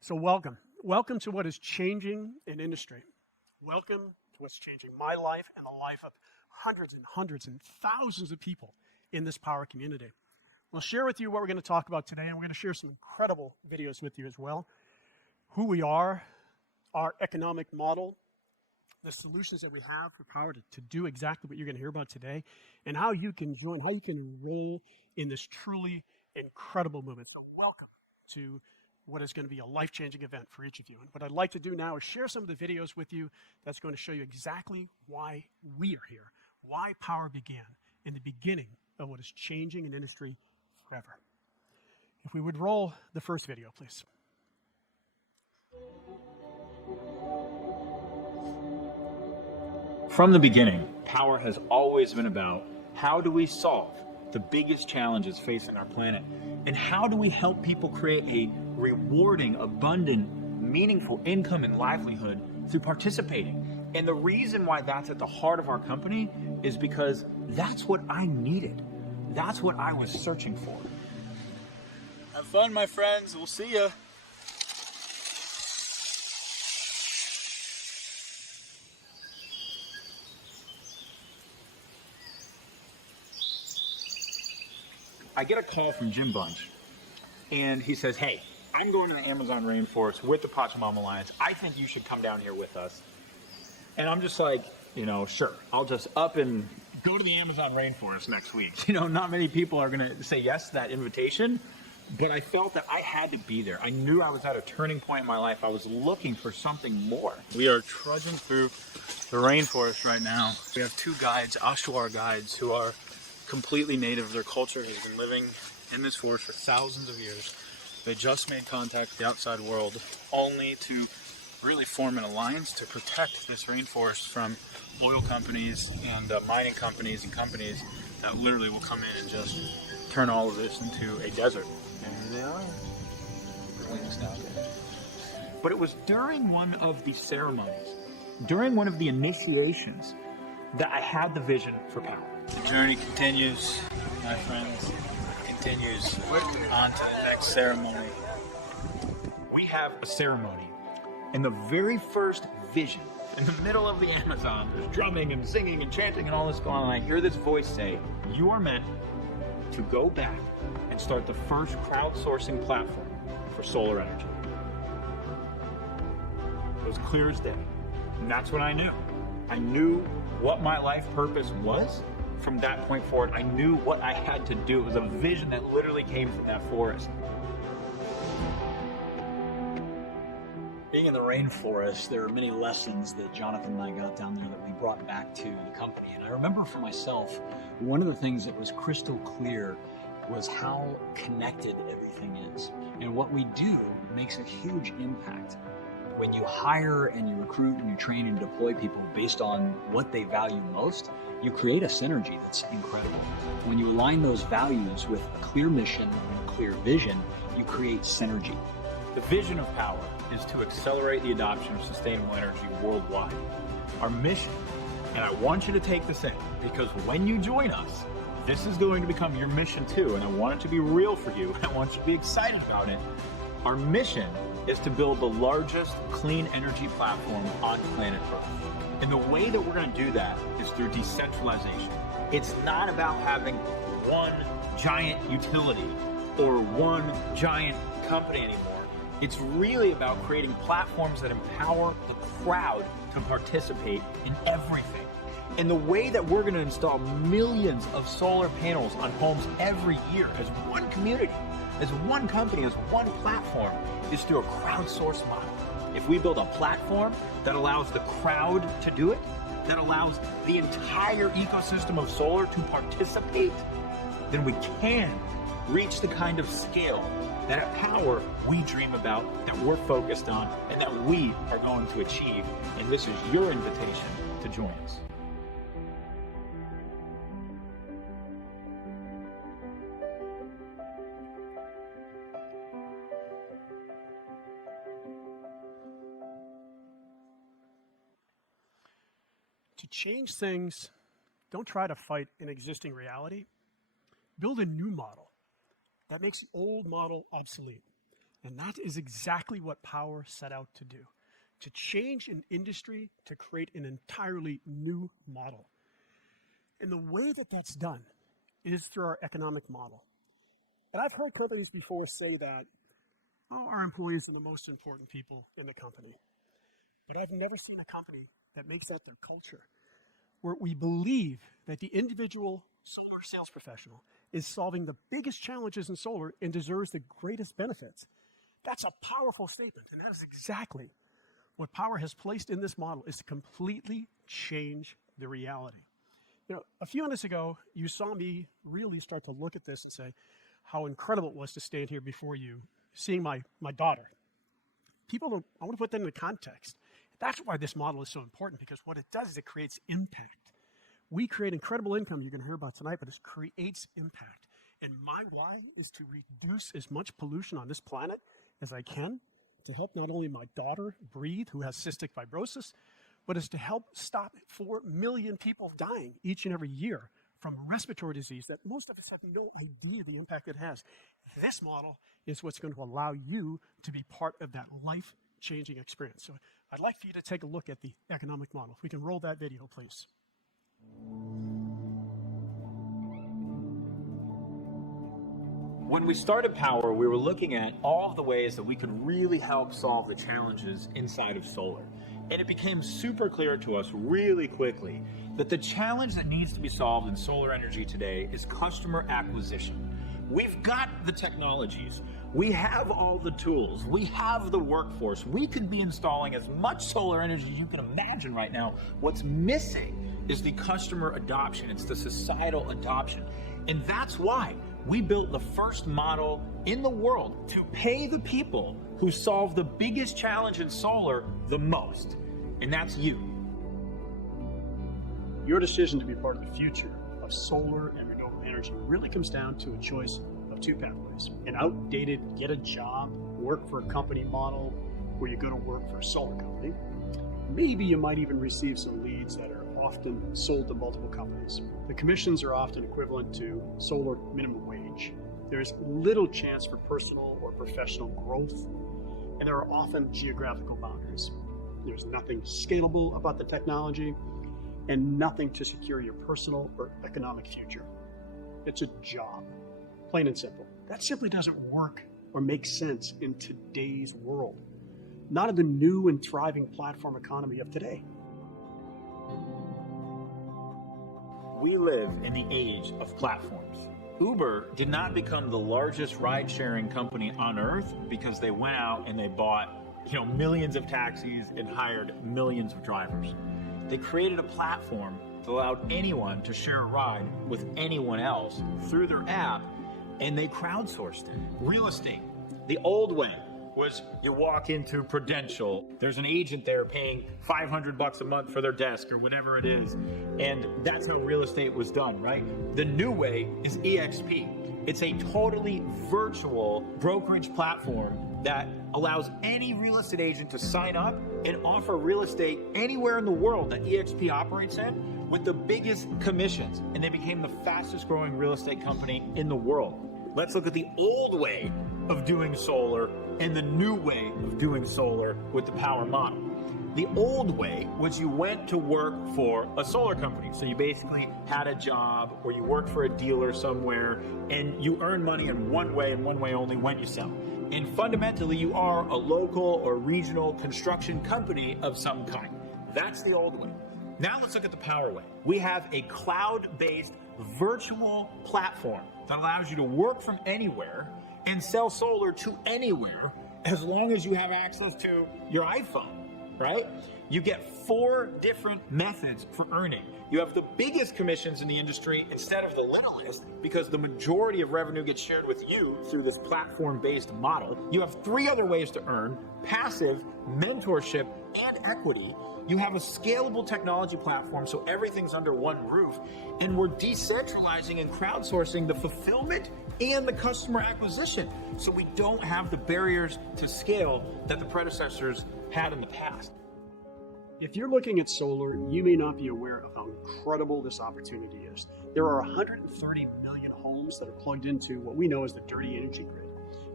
So welcome to what is changing in industry. Welcome to what's changing my life and the life of hundreds and thousands of people in this Powur community. We'll share with you what we're going to talk about today, and we're going to share some incredible videos with you as well. Who we are, our economic model, the solutions that we have for Powur to do exactly what you're going to hear about today, and how you can join, how you can enroll in this truly incredible movement. So welcome to what is going to be a life-changing event for each of you. And what I'd like to do now is share some of the videos with you that's going to show you exactly why we are here, why Powur began in the beginning of what is changing in industry forever. If we would roll the first video, please. From the beginning, Powur has always been about how do we solve the biggest challenges facing our planet, and how do we help people create a rewarding, abundant, meaningful income and livelihood through participating. And the reason why that's at the heart of our company is because that's what I needed. That's what I was searching for. Have fun, my friends. We'll see ya. I get a call from Jim Bunch, and he says, hey, I'm going to the Amazon rainforest with the Pachamama Alliance. I think you should come down here with us. And I'm just like, sure. I'll just up and go to the Amazon rainforest next week. Not many people are going to say yes to that invitation, but I felt that I had to be there. I knew I was at a turning point in my life. I was looking for something more. We are trudging through the rainforest right now. We have two guides, Ashwar guides, who are completely native. Their culture has been living in this forest for thousands of years. They just made contact with the outside world only to really form an alliance to protect this rainforest from oil companies and mining companies and companies that literally will come in and just turn all of this into a desert. And here they are. Wings down there. But it was during one of the ceremonies, during one of the initiations, that I had the vision for Powur. The journey continues, my friends. Continues on to the next ceremony. We have a ceremony, and the very first vision, in the middle of the Amazon, there's drumming and singing and chanting and all this going on. I hear this voice say, you are meant to go back and start the first crowdsourcing platform for solar energy. It was clear as day, and that's what I knew. I knew what my life purpose was. From that point forward, I knew what I had to do. It was a vision that literally came from that forest. Being in the rainforest, there are many lessons that Jonathan and I got down there that we brought back to the company. And I remember for myself, one of the things that was crystal clear was how connected everything is. And what we do makes a huge impact. When you hire and you recruit and you train and deploy people based on what they value most, you create a synergy that's incredible. When you align those values with a clear mission and a clear vision, you create synergy. The vision of Powur is to accelerate the adoption of sustainable energy worldwide. Our mission, and I want you to take this in, because when you join us, this is going to become your mission too, and I want it to be real for you. I want you to be excited about it. Our mission is to build the largest clean energy platform on planet Earth. And the way that we're going to do that is through decentralization. It's not about having one giant utility or one giant company anymore. It's really about creating platforms that empower the crowd to participate in everything. And the way that we're going to install millions of solar panels on homes every year as one community, as one company, as one platform, is through a crowdsourced model. If we build a platform that allows the crowd to do it, that allows the entire ecosystem of solar to participate, then we can reach the kind of scale that at Powur we dream about, that we're focused on, and that we are going to achieve. And this is your invitation to join us. To change things, don't try to fight an existing reality. Build a new model that makes the old model obsolete. And that is exactly what Powur set out to do, to change an industry to create an entirely new model. And the way that that's done is through our economic model. And I've heard companies before say that, oh, our employees are the most important people in the company. But I've never seen a company that makes that their culture, where we believe that the individual solar sales professional is solving the biggest challenges in solar and deserves the greatest benefits. That's a powerful statement, and that is exactly what Powur has placed in this model, is to completely change the reality. You know, a few minutes ago, you saw me really start to look at this and say how incredible it was to stand here before you, seeing my daughter. I want to put that into context. That's why this model is so important, because what it does is it creates impact. We create incredible income you're going to hear about tonight, but it creates impact. And my why is to reduce as much pollution on this planet as I can, to help not only my daughter breathe, who has cystic fibrosis, but is to help stop 4 million people dying each and every year from respiratory disease that most of us have no idea the impact it has. This model is what's going to allow you to be part of that life-changing experience. So I'd like for you to take a look at the economic model. If we can roll that video, please. When we started Powur, we were looking at all of the ways that we could really help solve the challenges inside of solar. And it became super clear to us really quickly that the challenge that needs to be solved in solar energy today is customer acquisition. We've got the technologies, we have all the tools, we have the workforce, we could be installing as much solar energy as you can imagine right now. What's missing is the customer adoption, it's the societal adoption. And that's why we built the first model in the world to pay the people who solve the biggest challenge in solar the most, and that's you. Your decision to be part of the future of solar and renewable energy really comes down to a choice of two pathways. An outdated get a job, work for a company model where you go to work for a solar company. Maybe you might even receive some leads that are often sold to multiple companies. The commissions are often equivalent to solar minimum wage. There's little chance for personal or professional growth, and there are often geographical boundaries. There's nothing scalable about the technology, and nothing to secure your personal or economic future. It's a job, plain and simple. That simply doesn't work or make sense in today's world, not in the new and thriving platform economy of today. We live in the age of platforms. Uber did not become the largest ride-sharing company on earth because they went out and they bought, millions of taxis and hired millions of drivers. They created a platform that allowed anyone to share a ride with anyone else through their app, and they crowdsourced it. Real estate, the old way was you walk into Prudential, there's an agent there paying $500 a month for their desk or whatever it is, and that's how real estate was done, right? The new way is EXP. It's a totally virtual brokerage platform that allows any real estate agent to sign up and offer real estate anywhere in the world that EXP operates in with the biggest commissions, and they became the fastest growing real estate company in the world. Let's look at the old way of doing solar and the new way of doing solar with the Powur model. The old way was you went to work for a solar company. So you basically had a job or you worked for a dealer somewhere and you earn money in one way and one way only, when you sell. And fundamentally, you are a local or regional construction company of some kind. That's the old way. Now let's look at the Powur way. We have a cloud-based virtual platform that allows you to work from anywhere and sell solar to anywhere as long as you have access to your iPhone, right? You get 4 different methods for earning. You have the biggest commissions in the industry instead of the littlest, because the majority of revenue gets shared with you through this platform-based model. You have 3 other ways to earn: passive, mentorship, and equity. You have a scalable technology platform, so everything's under one roof, and we're decentralizing and crowdsourcing the fulfillment and the customer acquisition, so we don't have the barriers to scale that the predecessors had in the past. If you're looking at solar, you may not be aware of how incredible this opportunity is. There are 130 million homes that are plugged into what we know as the dirty energy grid.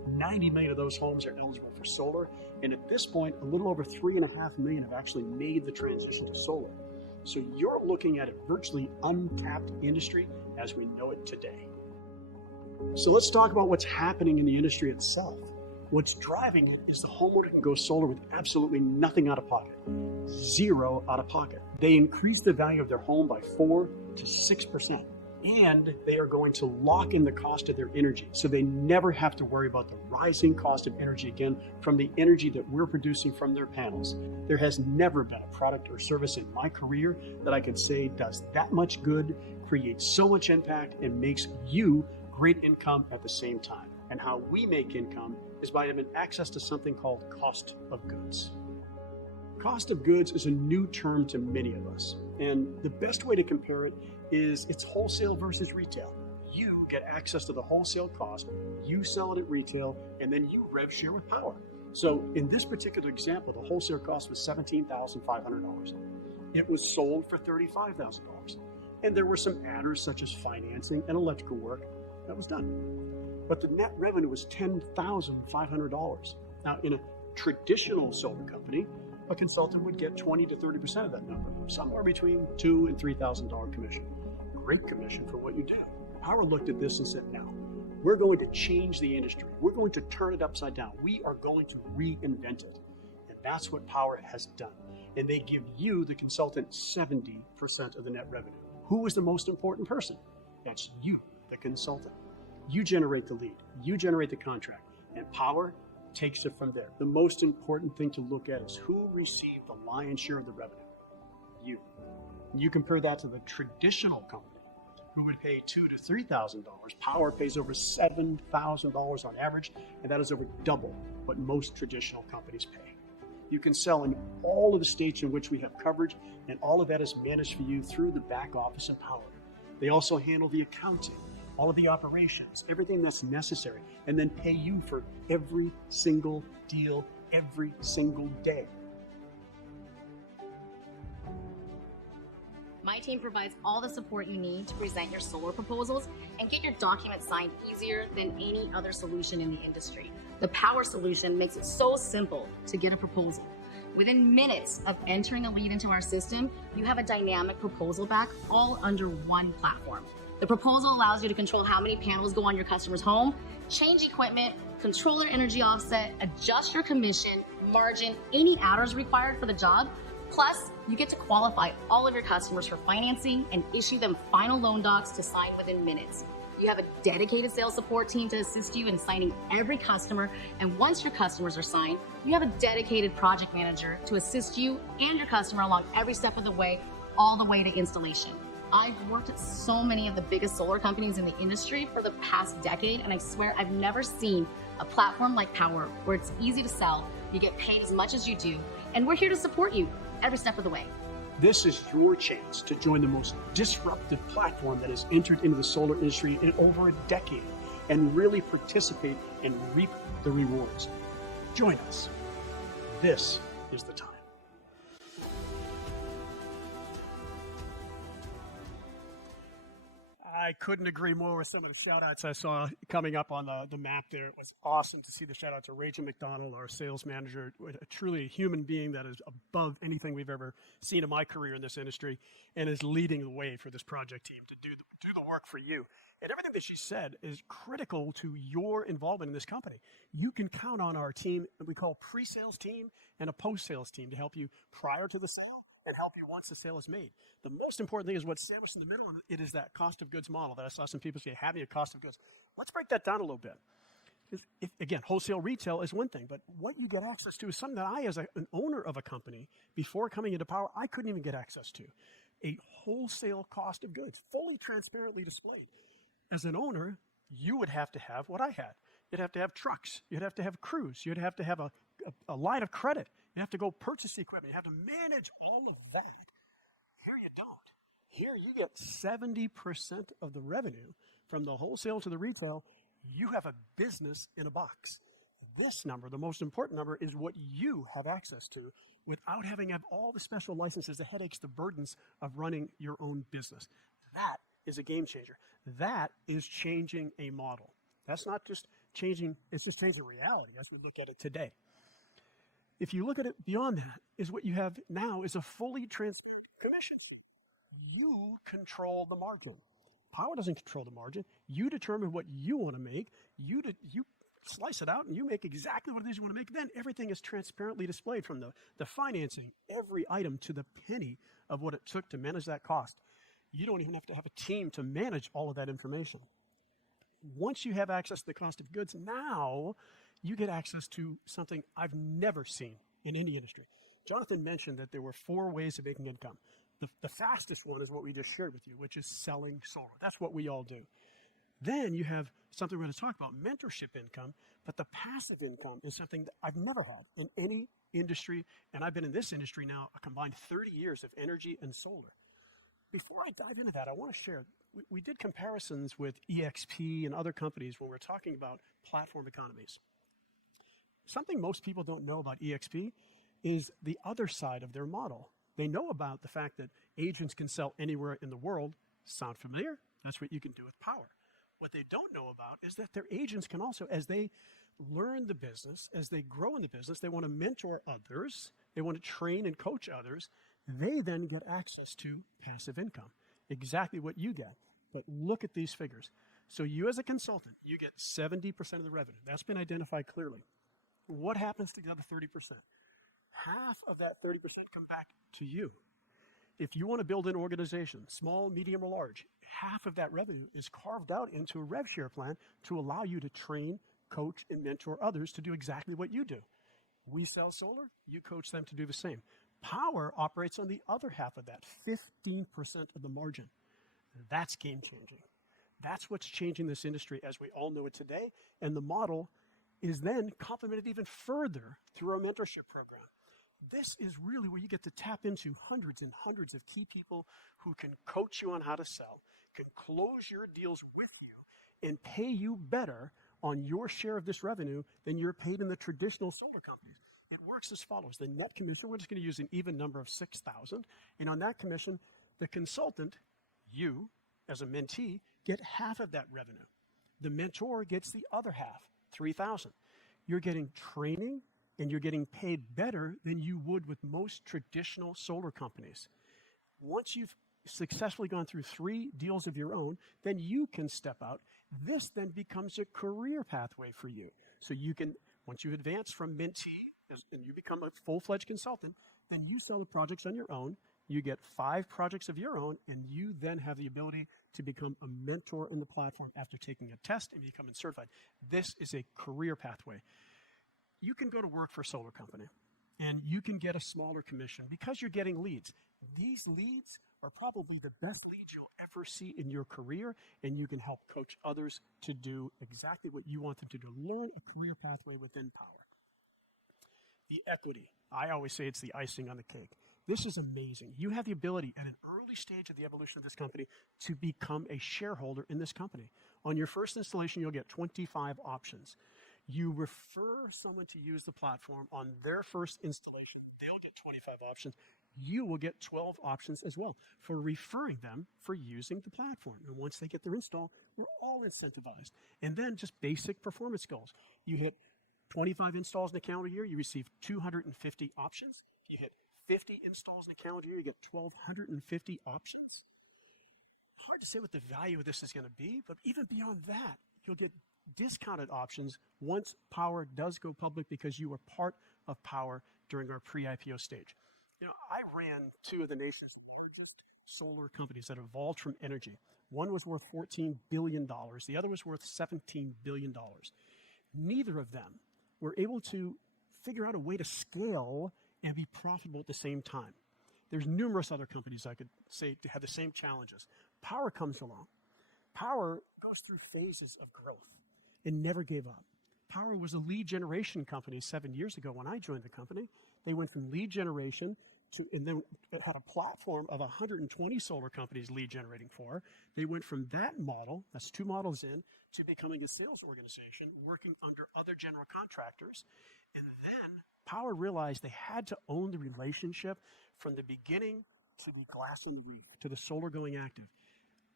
90 million of those homes are eligible for solar, and at this point, a little over 3.5 million have actually made the transition to solar. So you're looking at a virtually untapped industry as we know it today. So let's talk about what's happening in the industry itself. What's driving it is the homeowner can go solar with absolutely nothing out of pocket. Zero out of pocket. They increase the value of their home by 4 to 6%. And they are going to lock in the cost of their energy. So they never have to worry about the rising cost of energy again from the energy that we're producing from their panels. There has never been a product or service in my career that I can say does that much good, creates so much impact, and makes you great income at the same time. And how we make income is by having access to something called cost of goods. Cost of goods is a new term to many of us. And the best way to compare it is it's wholesale versus retail. You get access to the wholesale cost, you sell it at retail, and then you rev share with Powur. So in this particular example, the wholesale cost was $17,500. It was sold for $35,000. And there were some adders such as financing and electrical work that was done. But the net revenue was $10,500. Now, in a traditional solar company, a consultant would get 20 to 30% of that number, somewhere between $2,000 and $3,000 commission. Great commission for what you do. Powur looked at this and said, now, we're going to change the industry. We're going to turn it upside down. We are going to reinvent it. And that's what Powur has done. And they give you, the consultant, 70% of the net revenue. Who is the most important person? That's you, the consultant. You generate the lead. You generate the contract. And Powur takes it from there. The most important thing to look at is who received the lion's share of the revenue. You. You compare that to the traditional company who would pay $2,000 to $3,000. Powur pays over $7,000 on average, and that is over double what most traditional companies pay. You can sell in all of the states in which we have coverage, and all of that is managed for you through the back office of Powur. They also handle the accounting, all of the operations, everything that's necessary, and then pay you for every single deal, every single day. My team provides all the support you need to present your solar proposals and get your documents signed easier than any other solution in the industry. The Powur solution makes it so simple to get a proposal. Within minutes of entering a lead into our system, you have a dynamic proposal back all under one platform. The proposal allows you to control how many panels go on your customer's home, change equipment, control their energy offset, adjust your commission, margin, any adders required for the job. Plus, you get to qualify all of your customers for financing and issue them final loan docs to sign within minutes. You have a dedicated sales support team to assist you in signing every customer, and once your customers are signed, you have a dedicated project manager to assist you and your customer along every step of the way, all the way to installation. I've worked at so many of the biggest solar companies in the industry for the past decade, and I swear I've never seen a platform like Powur where it's easy to sell, you get paid as much as you do, and we're here to support you every step of the way. This is your chance to join the most disruptive platform that has entered into the solar industry in over a decade and really participate and reap the rewards. Join us. This is the time. I couldn't agree more with some of the shout-outs I saw coming up on the map there. It was awesome to see the shout-out to Rachel McDonald, our sales manager, truly a human being that is above anything we've ever seen in my career in this industry and is leading the way for this project team to do the work for you. And everything that she said is critical to your involvement in this company. You can count on our team that we call pre-sales team and a post-sales team to help you prior to the sale and help you once the sale is made. The most important thing is what's sandwiched in the middle, and it is that cost of goods model that I saw some people say, having a cost of goods. Let's break that down a little bit. Again, wholesale retail is one thing, but what you get access to is something that I, as an owner of a company, before coming into Powur, I couldn't even get access to. A wholesale cost of goods, fully transparently displayed. As an owner, you would have to have what I had. You'd have to have trucks. You'd have to have crews. You'd have to have a line of credit. You have to go purchase the equipment. You have to manage all of that. Here you don't. Here you get 70% of the revenue from the wholesale to the retail. You have a business in a box. This number, the most important number, is what you have access to without having to have all the special licenses, the headaches, the burdens of running your own business. That is a game changer. That is changing a model. That's not just changing, it's just changing reality as we look at it today. If you look at it beyond that, is what you have now is a fully transparent commission scheme. You control the margin. Powur doesn't control the margin. You determine what you want to make. You slice it out and you make exactly what it is you want to make. Then everything is transparently displayed from the financing, every item to the penny of what it took to manage that cost. You don't even have to have a team to manage all of that information. Once you have access to the cost of goods, now you get access to something I've never seen in any industry. Jonathan mentioned that there were 4 ways of making income. The fastest one is what we just shared with you, which is selling solar. That's what we all do. Then you have something we're going to talk about, mentorship income, but the passive income is something that I've never had in any industry, and I've been in this industry now a combined 30 years of energy and solar. Before I dive into that, I want to share, we did comparisons with EXP and other companies when we're talking about platform economies. Something most people don't know about EXP is the other side of their model. They know about the fact that agents can sell anywhere in the world. Sound familiar? That's what you can do with Powur. What they don't know about is that their agents can also, as they learn the business, as they grow in the business, they want to mentor others, they want to train and coach others, they then get access to passive income, exactly what you get. But look at these figures. So you as a consultant, you get 70% of the revenue. That's been identified clearly. What happens to the other 30%? Half of that 30% come back to you. If you want to build an organization, small, medium, or large, half of that revenue is carved out into a rev share plan to allow you to train, coach, and mentor others to do exactly what you do. We sell solar, you coach them to do the same. Powur operates on the other half of that, 15% of the margin. That's game changing. That's what's changing this industry as we all know it today. And the model is then complemented even further through our mentorship program. This is really where you get to tap into hundreds and hundreds of key people who can coach you on how to sell, can close your deals with you, and pay you better on your share of this revenue than you're paid in the traditional solar companies. It works as follows. The net commission, we're just going to use an even number of 6,000. And on that commission, the consultant, you as a mentee, get half of that revenue. The mentor gets the other half, 3,000. You're getting training and you're getting paid better than you would with most traditional solar companies. Once you've successfully gone through 3 deals of your own, then you can step out. This then becomes a career pathway for you. So you can, once you advance from mentee and you become a full-fledged consultant, then you sell the projects on your own. You get 5 projects of your own, and you then have the ability to become a mentor in the platform after taking a test and becoming certified. This is a career pathway. You can go to work for a solar company, and you can get a smaller commission because you're getting leads. These leads are probably the best leads you'll ever see in your career, and you can help coach others to do exactly what you want them to do, learn a career pathway within Powur. The equity, I always say it's the icing on the cake. This is amazing. You have the ability at an early stage of the evolution of this company to become a shareholder in this company. On your first installation, you'll get 25 options. You refer someone to use the platform on their first installation, they'll get 25 options. You will get 12 options as well for referring them for using the platform. And once they get their install, we're all incentivized. And then just basic performance goals. You hit 25 installs in a calendar year, you receive 250 options. You hit 50 installs in a calendar year, you get 1,250 options. Hard to say what the value of this is going to be, but even beyond that, you'll get discounted options once Powur does go public because you were part of Powur during our pre-IPO stage. You know, I ran 2 of the nation's largest solar companies that evolved from energy. One was worth $14 billion. The other was worth $17 billion. Neither of them were able to figure out a way to scale and be profitable at the same time. There's numerous other companies I could say to have the same challenges. Powur comes along. Powur goes through phases of growth and never gave up. Powur was a lead generation company 7 years ago when I joined the company. They went from lead generation to, and then had a platform of 120 solar companies lead generating for. They went from that model, that's 2 models in, to becoming a sales organization working under other general contractors. And then Powur realized they had to own the relationship from the beginning to the glass in the roof, to the solar going active.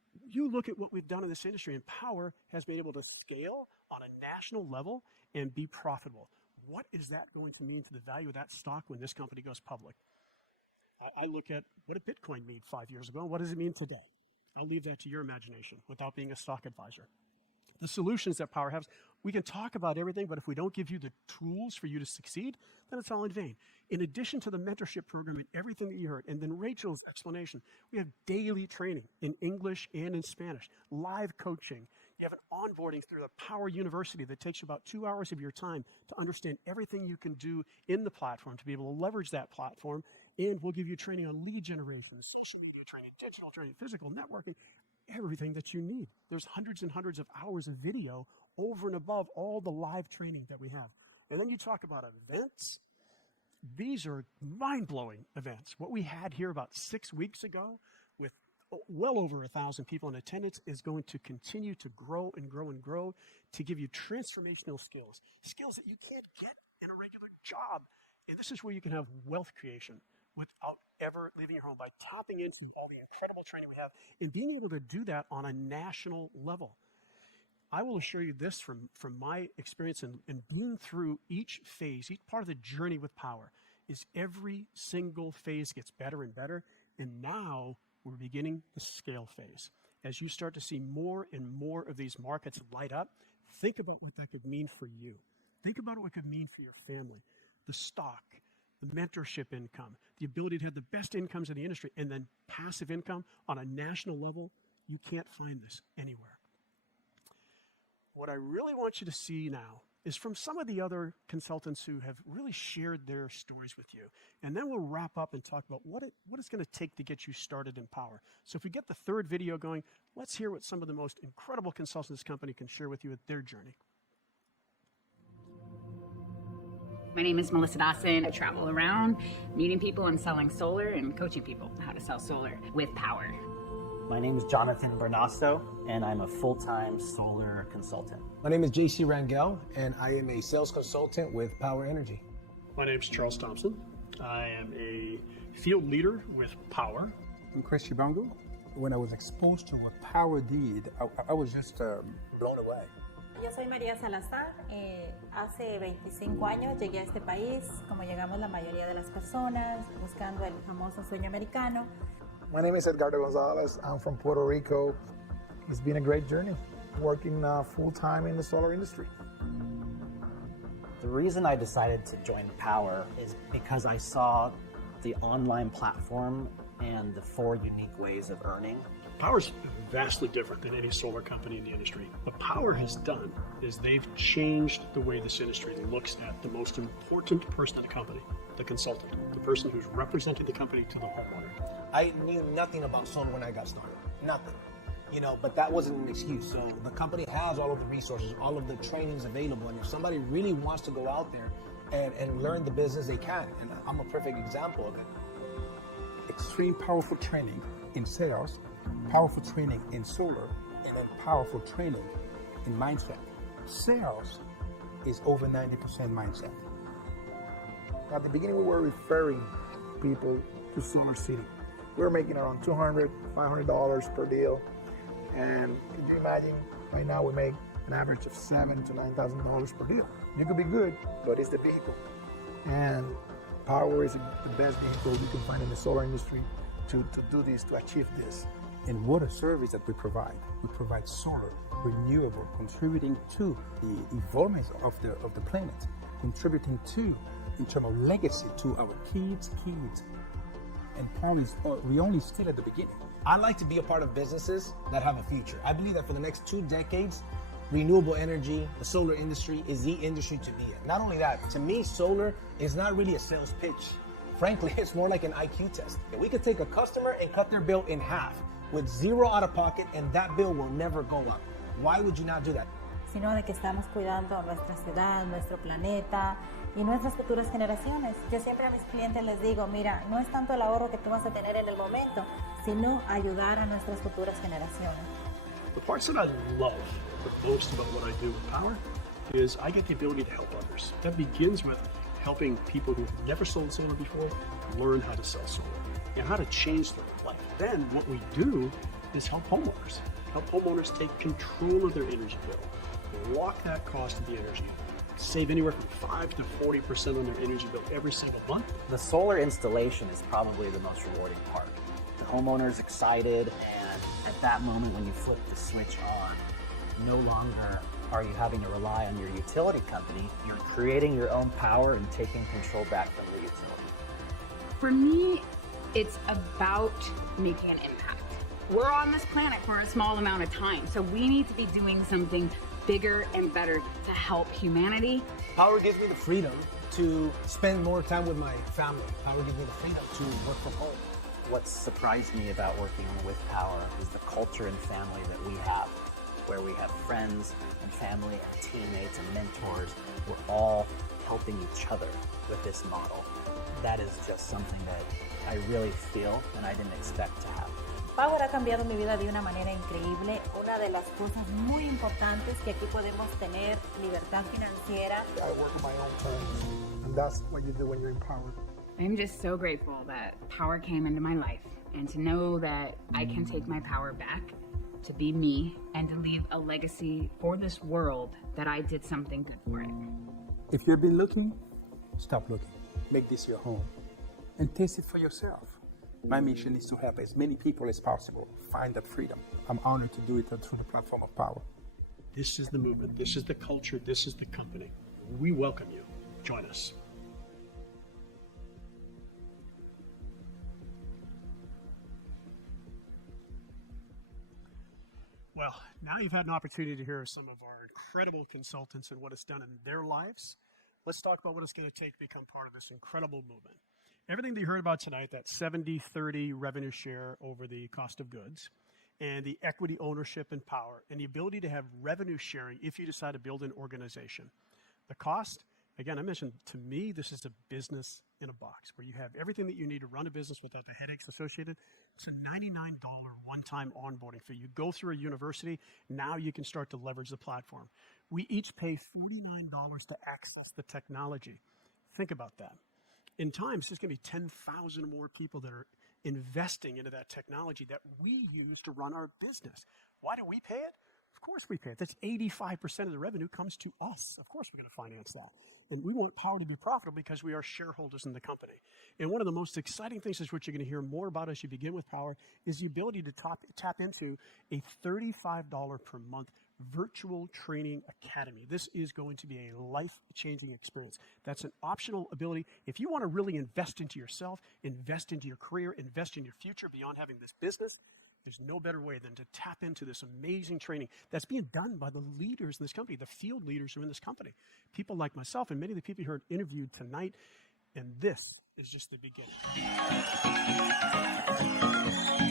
you look at what we've done in this industry, and Powur has been able to scale on a national level and be profitable. What is that going to mean to the value of that stock when this company goes public? I look at what did Bitcoin mean 5 years ago, and what does it mean today? I'll leave that to your imagination without being a stock advisor. The solutions that Powur has, we can talk about everything, but if we don't give you the tools for you to succeed, then it's all in vain. In addition to the mentorship program and everything that you heard, and then Rachel's explanation, we have daily training in English and in Spanish, live coaching. You have an onboarding through the Powur University that takes you about 2 hours of your time to understand everything you can do in the platform, to be able to leverage that platform. And we'll give you training on lead generation, social media training, digital training, physical networking, everything that you need. There's hundreds and hundreds of hours of video over and above all the live training that we have. And then you talk about events. These are mind-blowing events. What we had here about 6 weeks ago with well over 1,000 people in attendance is going to continue to grow and grow and grow to give you transformational skills, skills that you can't get in a regular job. And this is where you can have wealth creation without ever leaving your home, by tapping into all the incredible training we have and being able to do that on a national level. I will assure you this from my experience in being through each phase, each part of the journey with Powur, is every single phase gets better and better. And now we're beginning the scale phase. As you start to see more and more of these markets light up, think about what that could mean for you. Think about what it could mean for your family, the stock, the mentorship income, the ability to have the best incomes in the industry, and then passive income on a national level. You can't find this anywhere. What I really want you to see now is from some of the other consultants who have really shared their stories with you. And then we'll wrap up and talk about what it's going to take to get you started in Powur. So if we get the third video going, let's hear what some of the most incredible consultants in this company can share with you at their journey. My name is Melissa Dawson. I travel around meeting people and selling solar and coaching people how to sell solar with Powur. My name is Jonathan Bernasto, and I'm a full-time solar consultant. My name is JC Rangel, and I am a sales consultant with Powur Energy. My name is Charles Thompson. I am a field leader with Powur. I'm Chris Chibongo. When I was exposed to what Powur did, I was just blown away. Yo soy María Salazar. Hace 25 años llegué a este país, como llegamos la mayoría de las personas, buscando el famoso sueño americano. My name is Edgardo Gonzalez. I'm from Puerto Rico. It's been a great journey, working full-time in the solar industry. The reason I decided to join Powur is because I saw the online platform and the 4 unique ways of earning. Powur's vastly different than any solar company in the industry. What Powur has done is they've changed the way this industry looks at the most important person in the company, the consultant, the person who's representing the company to the homeowner. I knew nothing about solar when I got started, nothing. But that wasn't an excuse. So the company has all of the resources, all of the trainings available, and if somebody really wants to go out there and learn the business, they can. And I'm a perfect example of it. Extreme powerful training in sales, powerful training in solar, and then powerful training in mindset. Sales is over 90% mindset. At the beginning, we were referring people to Solar City. We were making around $200, $500 per deal. And can you imagine, right now we make an average of $7,000 to $9,000 per deal. You could be good, but it's the vehicle. And Powur is the best vehicle you can find in the solar industry to do this, to achieve this. And what a service that we provide. We provide solar, renewable, contributing to the evolvement of the planet, contributing to, in terms of legacy, to our kids' kids. And we're only still at the beginning. I like to be a part of businesses that have a future. I believe that for the next 2 decades, renewable energy, the solar industry is the industry to be in. Not only that, to me, solar is not really a sales pitch. Frankly, it's more like an IQ test. We could take a customer and cut their bill in half with 0 out of pocket, and that bill will never go up. Why would you not do that? Sino de que estamos cuidando a nuestra ciudad, nuestro planeta y nuestras futuras generaciones. Yo siempre a mis clientes les digo, mira, no es tanto el ahorro que tú vas a tener en el momento, sino ayudar a nuestras futuras generaciones. The parts that I love the most about what I do with Powur is I get the ability to help others. That begins with helping people who've never sold solar before learn how to sell solar and how to change their life. Then what we do is help homeowners. Help homeowners take control of their energy bill, lock that cost of the energy, save anywhere from 5 to 40% on their energy bill every single month. The solar installation is probably the most rewarding part. The homeowner's excited, and at that moment when you flip the switch on, no longer are you having to rely on your utility company. You're creating your own power and taking control back from the utility. For me, it's about making an impact. We're on this planet for a small amount of time, so we need to be doing something bigger and better to help humanity. Powur gives me the freedom to spend more time with my family. Powur gives me the freedom to work from home. What surprised me about working with Powur is the culture and family that we have, where we have friends and family and teammates and mentors. We're all helping each other with this model. That is just something that I really feel and I didn't expect to have. Powur ha cambiado mi vida de una manera increíble. Una de las cosas muy importantes que aquí podemos tener libertad financiera. I work on my own terms, and that's what you do when you're empowered. I'm just so grateful that Powur came into my life, and to know that I can take my power back, to be me, and to leave a legacy for this world that I did something good for it. If you've been looking, stop looking. Make this your home and taste it for yourself. My mission is to help as many people as possible find that freedom. I'm honored to do it through the platform of Powur. This is the movement. This is the culture. This is the company. We welcome you. Join us. Well, now you've had an opportunity to hear some of our incredible consultants and what it's done in their lives. Let's talk about what it's going to take to become part of this incredible movement. Everything that you heard about tonight, that 70-30 revenue share over the cost of goods, and the equity ownership and power, and the ability to have revenue sharing if you decide to build an organization. The cost, again, I mentioned, to me, this is a business in a box where you have everything that you need to run a business without the headaches associated. It's a $99 one-time onboarding fee. You go through a university, now you can start to leverage the platform. We each pay $49 to access the technology. Think about that. In time, it's just going to be 10,000 more people that are investing into that technology that we use to run our business. Why do we pay it? Of course we pay it. That's 85% of the revenue comes to us. Of course we're going to finance that. And we want Powur to be profitable because we are shareholders in the company. And one of the most exciting things is what you're going to hear more about as you begin with Powur is the ability to tap into a $35 per month virtual training academy. This is going to be a life-changing experience. That's an optional ability. If you want to really invest into yourself, invest into your career, invest in your future beyond having this business, there's no better way than to tap into this amazing training that's being done by the leaders in this company, the field leaders who are in this company. People like myself and many of the people you heard interviewed tonight. And this is just the beginning.